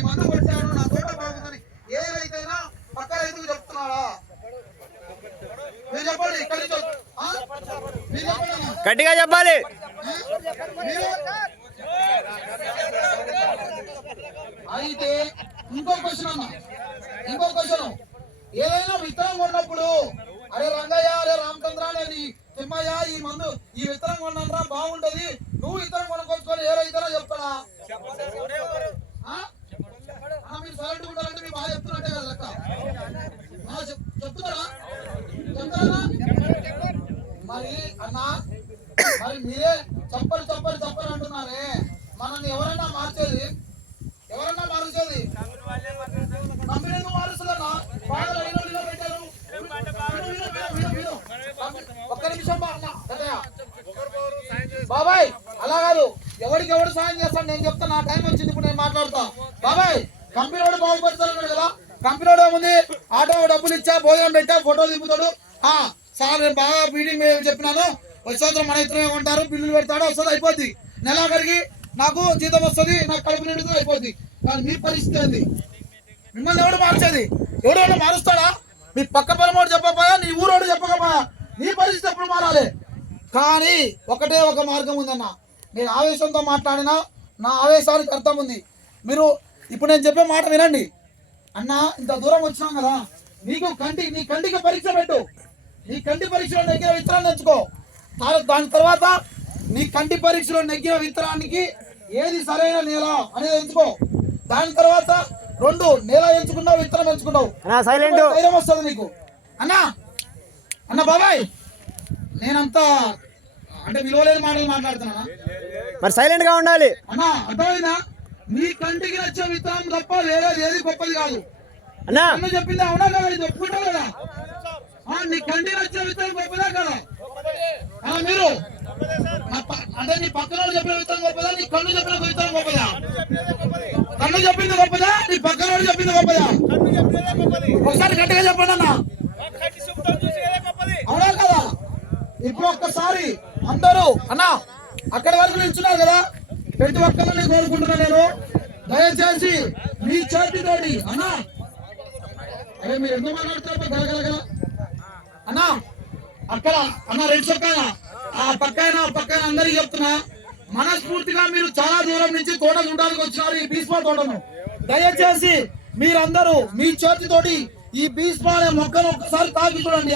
ఈ మందు కొట్టాను నా తోట బాగుందని ఏదైతేనా పక్క రైతుకు చెప్తున్నారా మీరు చెప్పండి ఇక్కడి నుంచి గట్టిగా చెప్పాలి. అయితే ఇంకో క్వశ్చన్ అన్న. ఇంకో క్వశ్చన్ ఏదైనా విత్తనం కొన్నప్పుడు అరే రంగయ్య అరే రామచంద్ర అని తిమ్మయ్య ఈ మందు ఈ విత్తనం కొన్నారా బాగుంటది. నువ్వు విత్తనం కొనుక్కొచ్చుకొని ఏ రైతునా చెప్తాడా ఆ? ఆ, మీరు సైలెంట్ ఉండాలంటే మీరు బాగా చెప్తున్నట్టే కదా లెక్క ఆ, చెప్- చెప్తున్నారా చెప్తారా మరి అన్నా మరి మీరే చప్పలు చప్పలు చప్పలు అంటున్నారే. మనల్ని ఎవరైనా మార్చేది? ఎవరన్నా మార్చేది కంపెనీ బాగా. ఒక్క నిమిషం పెద్దయ్య. బాబాయ్ అలా కాదు. ఎవరికి ఎవరు సాయం చేస్తాను నేను చెప్తా నా టైం వచ్చింది ఇప్పుడు నేను మాట్లాడతా. బాబాయ్ కంపెనీ వాడు బాగుపడతాడు కదా? కంపెనీ వాడు ఏముంది? ఆటో డబ్బులు ఇచ్చా భోజనం పెట్టా ఫోటో దింపుతాడు. సార్ నేను బాగా మీటింగ్ చెప్పినాను. వచ్చేసరికి మన ఇద్దరు ఉంటారు బిల్లులు పెడతాడు వస్తుంది అయిపోద్ది. నెలాఖరికి నాకు జీతం వస్తుంది నాకు కడుపు నిండుతుంది అయిపోద్ది. కానీ మీ పరిస్థితి ఏంది? మిమ్మల్ని ఎవడు మార్చేది? ఎవడు ఎవడు మారుస్తాడా? మీ పక్క పొలమోడు చెప్పకపోయా నీ ఊరోడు చెప్పకపోయా? నీ పరిస్థితి ఎప్పుడు మారాలి? కానీ ఒకటే ఒక మార్గం ఉందన్న. నేను ఆవేశంతో మాట్లాడినా నా ఆవేశానికి అర్థం ఉంది. మీరు ఇప్పుడు నేను చెప్పే మాట వినండి. అన్న ఇంత దూరం వచ్చినాం కదా. నీకు కంటి నీ కంటికి పరీక్ష పెట్టు. నీ కంటి పరీక్షలో నెగ్గిన విత్తనాన్ని ఎంచుకో. దాని తర్వాత నీ కంటి పరీక్షలో నెగ్గిన విత్తనానికి ఏది సరైన నేల అనేది ఎంచుకో. దాని తర్వాత రెండు నేల ఎంచుకున్నావు విత్తనం ఎంచుకున్నావు. ధైర్యం వస్తుంది నీకు. అన్నా అన్న బాబాయ్ నేనంతా అంటే విలువలేని మాటలు మాట్లాడుతున్నా మరి సైలెంట్గా ఉండాలి. అన్నా అర్థమైందా? నీ కంటికి నచ్చే విత్తనం తప్ప వేరేది ఏది గొప్పది కాదు. అన్నా. చెప్పింది అవునా కదా? ఇది ఒప్పుకుంటావు కదా నీ కంటి నచ్చే విత్తనం గొప్పదా కదా. మీరు అంటే నీ పక్కన వాళ్ళు చెప్పిన విత్తనం గొప్పదా? నీ కన్ను చెప్పిన విత్తనం గొప్పదా? కన్ను చెప్పింది గొప్పదా? నీ పక్కన వాళ్ళు చెప్పింది గొప్పదా? ఒకసారి గట్టిగా చెప్పండి అన్న. అవునా కదా? ఇప్పుడు ఒక్కసారి అందరూ అన్న అక్కడ వరకు నిల్చున్నారు కదా? ప్రతి ఒక్కరిని కోరుకుంటున్నా నేను. దయచేసి మీ చేతితోటి అన్నా. అరే మీరు ఎందుకు మాట్లాడుతున్నారు? గలగలగల. అక్కడ అన్న రెడ్ చొక్కా ఆ పక్కన పక్కన అందరికి చెప్తున్నా మనస్ఫూర్తిగా మీరు చాలా దూరం నుంచి తోట చూడడానికి వచ్చినారు ఈ బీస్పాల్ తోటను. దయచేసి మీరందరూ మీ చేతితోటి ఈ బీస్పాల్ అనే మొక్కను ఒక్కసారి తాకి చూడండి.